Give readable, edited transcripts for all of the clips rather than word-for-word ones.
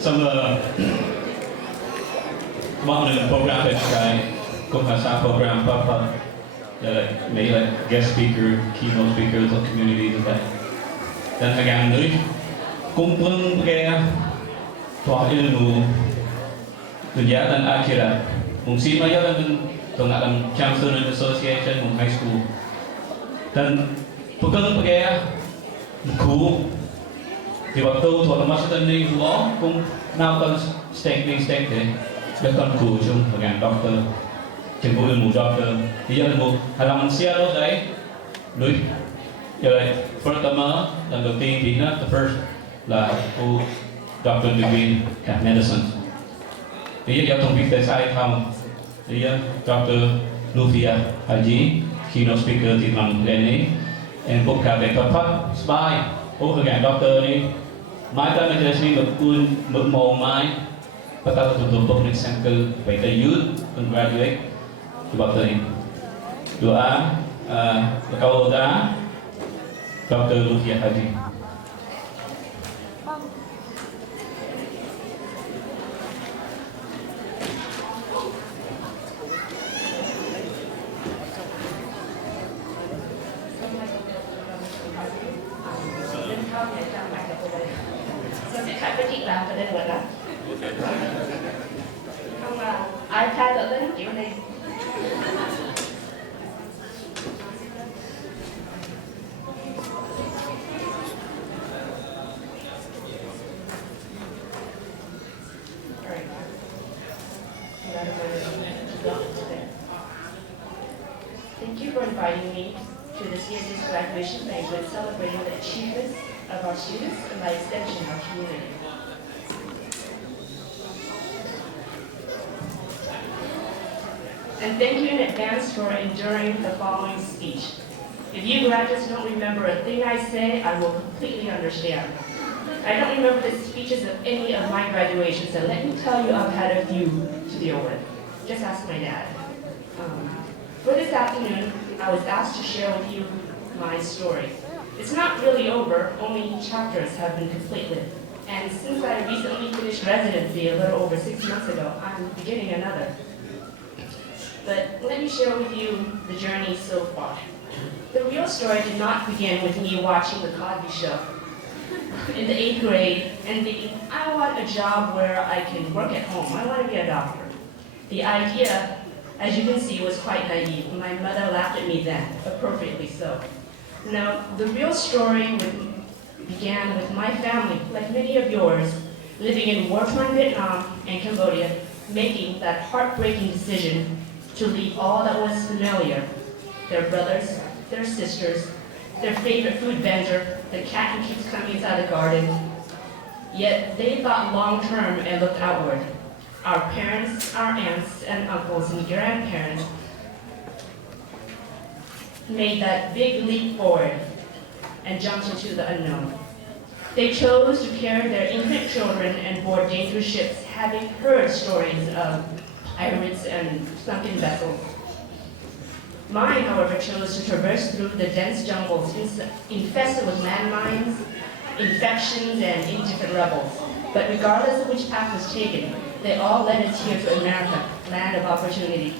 Some one program at Hagai, Kokasa program, Papa, like maybe like guest speaker, keynote speakers of communities and that. Dan Hagai nuri, kumpul kaya tuah ilmu dunia dan akhirat. Mungkin maya dan tengah Cham Student Association, high school. Dan pegang kaya ku di waktu tuan masa tadi law, kum now kan stake deh. Betul kucing dengan dokter, cengkul ilmu dokter. Dia ilmu halaman siapa dari, lui, jadi pertama dan dokter Dina, the first lah ku doctor degree at medicine. Dia jatuh bisnis saya kamu, dia dokter Lufia Haji, keynote speaker di Mang Leni, and book kabe kapat, spy, dengan dokter ni, mai ta menjelaskan ni bermau mai. Patah tutup public sample by the youth and graduate di waktu ini. Doa, kau doa, Dr. Lufia Haji. iPad ở đây kiểu này. Thank you for inviting me to this year's graduation banquet celebrating the achievements of our students and by extension our community. And thank you in advance for enduring the following speech. If you graduates don't remember a thing I say, I will completely understand. I don't remember the speeches of any of my graduations, and let me tell you, I've had a few to deal with. Just ask my dad. For this afternoon, I was asked to share with you my story. It's not really over, only chapters have been completed. And since I recently finished residency a little over 6 months ago, I'm beginning another. But let me share with you the journey so far. The real story did not begin with me watching The Cosby Show in the 8th grade and thinking, I want a job where I can work at home. I want to be a doctor. The idea, as you can see, was quite naive. My mother laughed at me then, appropriately so. Now, the real story began with my family, like many of yours, living in war-torn Vietnam and Cambodia, making that heartbreaking decision to leave all that was familiar, their brothers, their sisters, their favorite food vendor, the cat who keeps coming inside the garden. Yet they thought long-term and looked outward. Our parents, our aunts and uncles and grandparents made that big leap forward and jumped into the unknown. They chose to carry their infant children and board dangerous ships, having heard stories of pirates and sunken vessels. Mine, however, chose to traverse through the dense jungles infested with landmines, infections, and indifferent rebels. But regardless of which path was taken, they all led us here to America, land of opportunity.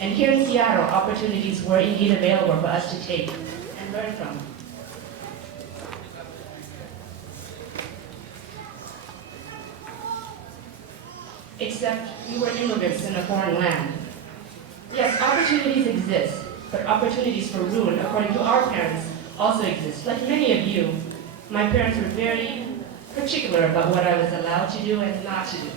And here in Seattle, opportunities were indeed available for us to take and learn from. Except we were immigrants in a foreign land. Yes, opportunities exist, but opportunities for ruin, according to our parents, also exist. Like many of you, my parents were very particular about what I was allowed to do and not to do.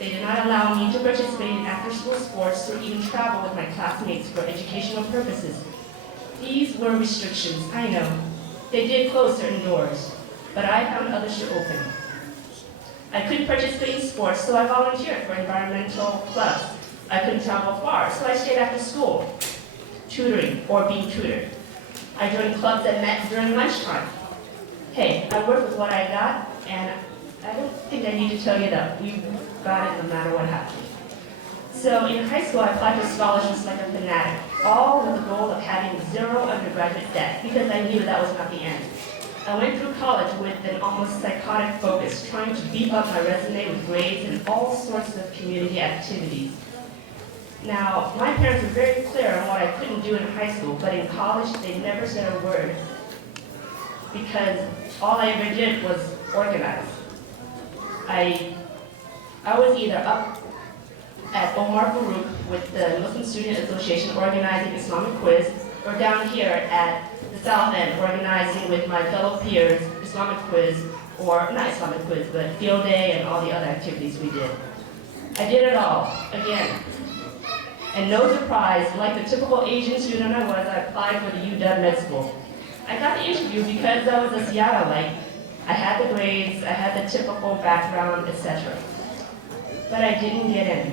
They did not allow me to participate in after-school sports or even travel with my classmates for educational purposes. These were restrictions, I know. They did close certain doors, but I found others to open. I couldn't participate in sports, so I volunteered for environmental clubs. I couldn't travel far, so I stayed after school, tutoring or being tutored. I joined clubs that met during lunchtime. Hey, I worked with what I got, and I don't think I need to tell you that we got it no matter what happened. So in high school, I applied for scholarships like a fanatic, all with the goal of having zero undergraduate debt, because I knew that was not the end. I went through college with an almost psychotic focus, trying to beef up my resume with grades and all sorts of community activities. Now, my parents were very clear on what I couldn't do in high school, but in college, they never said a word, because all I ever did was organize. I was either up at Omar Farouk with the Muslim Student Association organizing Islamic quiz, or down here at the South End organizing with my fellow peers Islamic quiz, or not Islamic quiz, but field day and all the other activities we did. I did it all, again. And no surprise, like the typical Asian student I was, I applied for the UW Med School. I got the interview because I was a Seattle-like. I had the grades, I had the typical background, etc. But I didn't get in.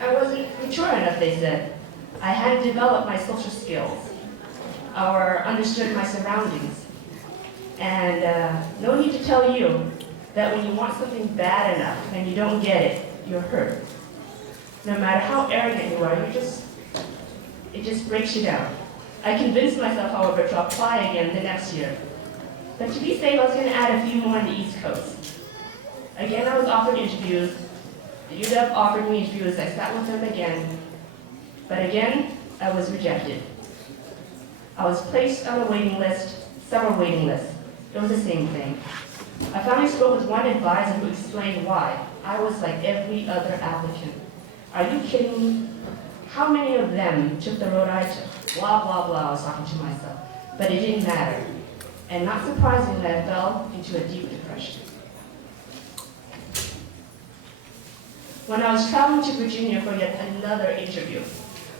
I wasn't mature enough, they said. I hadn't developed my social skills or understood my surroundings. And no need to tell you that when you want something bad enough and you don't get it, you're hurt. No matter how arrogant you are, it just breaks you down. I convinced myself, however, to apply again the next year. But to be safe, I was going to add a few more on the East Coast. Again, I was offered interviews. The UW offered me interviews. I sat with them again. But again, I was rejected. I was placed on a waiting list, several waiting lists. It was the same thing. I finally spoke with one advisor who explained why. I was like every other applicant. Are you kidding me? How many of them took the road I took? Blah, blah, blah, I was talking to myself. But it didn't matter. And not surprisingly, I fell into a deep depression. When I was traveling to Virginia for yet another interview,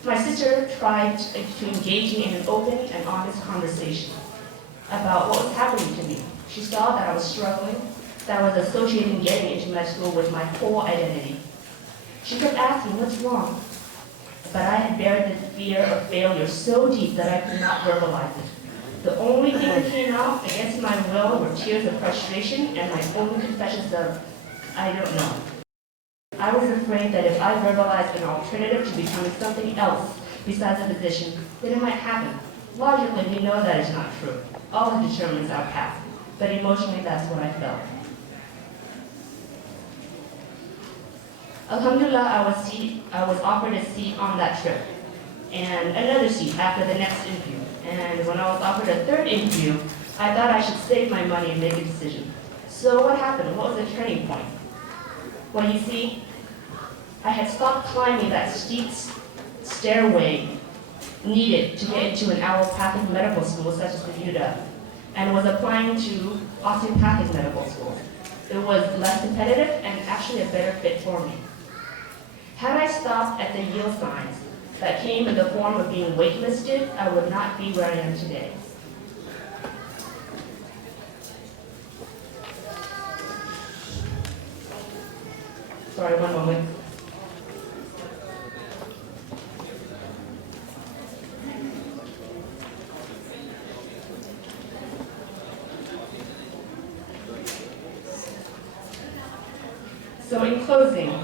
my sister tried to engage me in an open and honest conversation about what was happening to me. She saw that I was struggling, that I was associating getting into med school with my whole identity. She kept asking, what's wrong? But I had buried the fear of failure so deep that I could not verbalize it. The only thing that came out against my will were tears of frustration and my own confessions of, I don't know. I was afraid that if I verbalized an alternative to becoming something else besides a physician, then it might happen. Logically, we know that is not true. All that determines our path. But emotionally, that's what I felt. Alhamdulillah, I was offered a seat on that trip, and another seat after the next interview. And when I was offered a third interview, I thought I should save my money and make a decision. So what happened? What was the turning point? Well, you see, I had stopped climbing that steep stairway needed to get into an allopathic medical school such as the UW, and was applying to osteopathic medical school. It was less competitive and actually a better fit for me. Had I stopped at the yield signs that came in the form of being waitlisted, I would not be where I am today. Sorry, one moment. So in closing,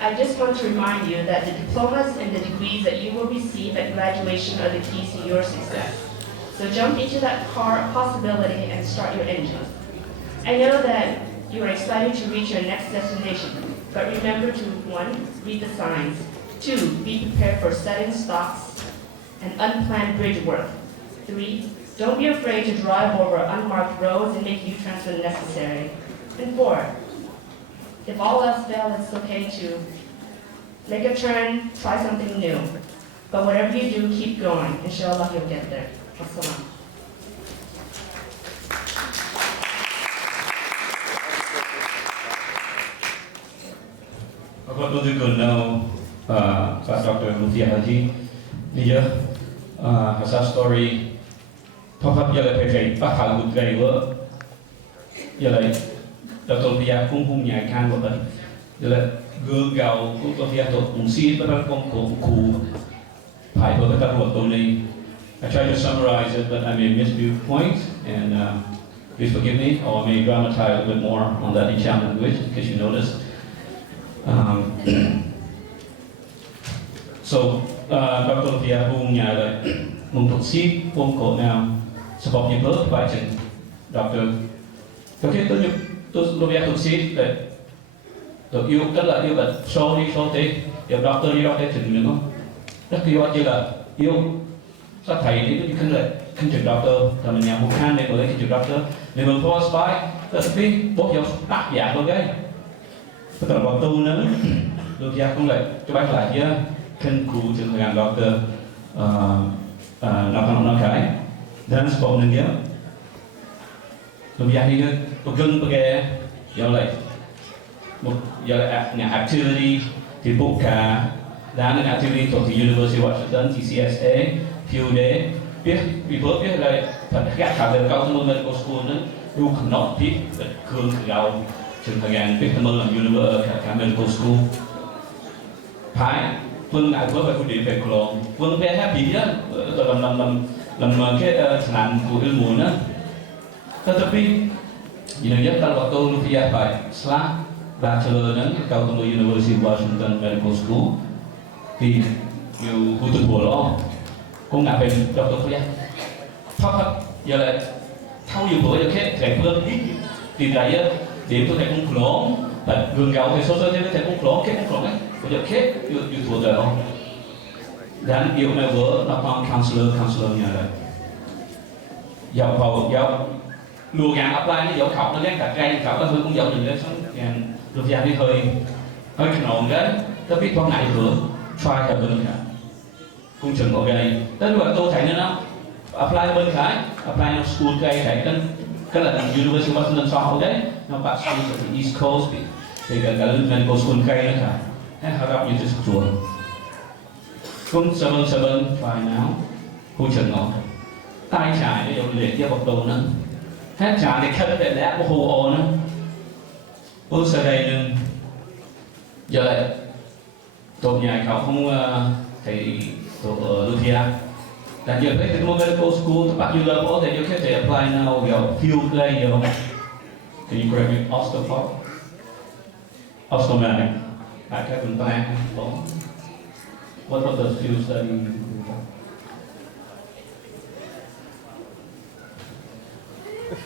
I just want to remind you that the diplomas and the degrees that you will receive at graduation are the keys to your success. So jump into that car of possibility and start your engine. I know that you are excited to reach your next destination, but remember to 1, read the signs, 2, be prepared for sudden stops and unplanned bridge work, 3, don't be afraid to drive over unmarked roads and make U-turns when necessary, and 4, if all else fails, it's okay to make a turn, try something new. But whatever you do, keep going. Inshallah, you'll get there. Wassalam. Apa tu ko now Pak Dr. Mutia Haji dia hasa story pop-up ya le pe pa ha gut gai wo ya le Dr. Pia kung hung nhai kan wa ban ya le gương gạo của Dr. Pia to ung si ba ban kong ko ku pai bo ta ro to nei. I try to summarize it, but I may miss a few points, and please forgive me, or I may dramatize a bit more on that in Cham language, because you noticed. So, Dr. Pia Hung Nya mong thuộc ship phong cổ nào support như bớt vài chừng doctor tôi khi tôi lúc việc thuộc ship để tôi yêu rất là yêu bật show đi show thế yêu doctor đi doctor chừng nữa không rất yêu như là yêu các thầy đi cái khinh lệ khinh chừng doctor là mình nhà một khăn để lấy khinh chừng doctor để mình force by tapi bố giáo tác giả luôn cái tức là bọn tôi nữa lúc gia cũng lại cho bác lại với khinh cụ chừng hàng doctor nó cái dan sport nên nhớ lúc gia đi tôi gần cái giờ lại một giờ lại nhà activity thì bộ cả dan activity thuộc thì University of Washington TCSA few day biết vì bớt biết là thật gạt cả về cao trong medical school nữa du không nọ biết cường giàu trường thời gian biết tham làm University cả medical school phải vương ngại với về quy định về clone vương bé happy á làm cái sản của yêu muốn á tetapi jadi dia kalau waktu Lufia phải slash bachelor dan kau tunggu University of Washington Medical School thì nhiều khu vực lo cũng ngại về doktor Lufia thấp giờ lại thâu nhiều bữa giờ cái thầy phương ít thì lại điểm tôi thầy cũng lỗ và gương gạo thầy số số thế thầy cũng lỗ ấy bây giờ cái yêu thua đời không dan yêu này vợ nó phong counselor nhà này giàu vào giàu lùa gàng apply nó dẫu khẩu nó ghét cả cây khẩu nó hơi cũng dẫu nhìn lên xong gàng lùa gàng đi hơi nộn đấy tôi biết con ngại vừa try cả bên cả cũng chừng ok tới lúc tôi thấy nó apply bên cái apply nó school cây thấy cái là University of Washington so đấy nó bắt school ở East Coast thì cả medical school cây nữa cả họ gặp như thế chùa cũng seven try now cũng chừng ngon tay trái nó dẫu liệt cho bậc đồ nữa hết trả thì khăn để lẽ của hồ ồn á bước sau đây nên giờ lại tổ nhàเขาkhông thầy tổ ở Lufia là giờ thấy cái medical school các bạn như là có thể có thể apply now kiểu field play kiểu can you correct me ostomatic các phần tay what does field study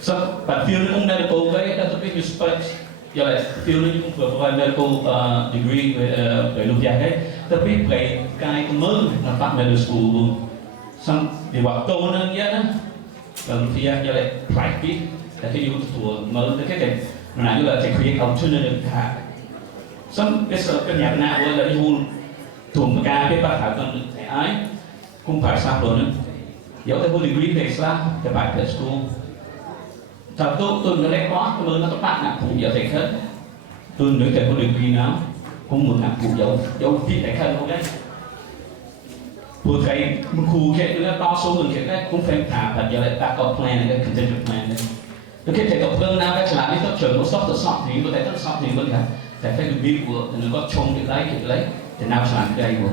so bạn field nó cũng medical cái đó tôi biết you spec giờ lại field nó cũng vừa provide medical degree về lâu dài đấy tôi biết về cái mới là phát medical school luôn xong thì bảo tôi nó nhớ đó là phía giờ lại phải biết là cái yếu tố mới cái này là như là cái create alternative path xong cái nhà nào là như thùng ca cái bác thảo còn thầy ái cũng phải sao rồi nữa dẫu theo degree về sao cái bài về school thật tôi nó lấy quá tôi nó bạn nặng phụ dạo thầy hết tôi nữ thầy có degree nào cũng một nặng phụ dẫu viết thầy thân không đấy vừa thầy một khu cái nó to số người cái đấy cũng phải thả thật giờ lại backup plan này contingency plan đấy tôi khi thầy tập đơn nào cái làm đi tập trường nó sót thì có thể tất sót thì vẫn thầy phải được biết của thì nó có trông cái lấy thì nào làm cái đây của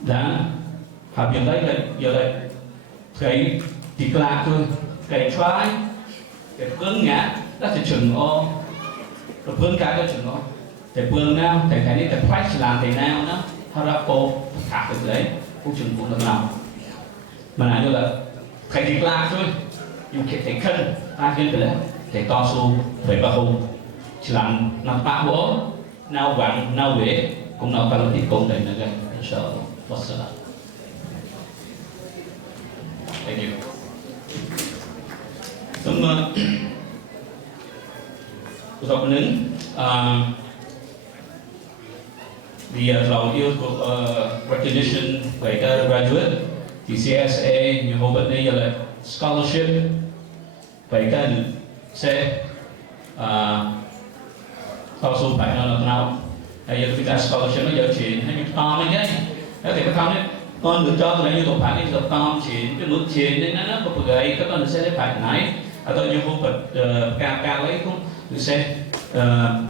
đã học hiện đấy là giờ lại thầy thì là thôi thầy try cái phương ngã đó thì chừng ô rồi phương cái đó chừng ô thầy phương nào thầy thấy cái price làm thầy nào nó họ ra cô thả được đấy cũng chừng cũng được làm mà là như là thầy thì là thôi dùng cái thầy khăn ta khiến đấy thầy to su thầy ba hùng chỉ làm năm ba bố nào vặn nào bể cũng nào phải thì cũng đấy nữa cái sợ wassalam. Thank you. Untuk menin the recognition by the graduate the CSA như hôm nay là scholarship by cái sẽ cao su phải nó nào giờ kita scholarship nó giờ chuyện hay như to mấy cái thì cái không đấy con được cho tôi như tổ phản đi được to chuyện cái mức chuyện nên nó có cái con sẽ phải này atau như hôm ca lấy cũng sẽ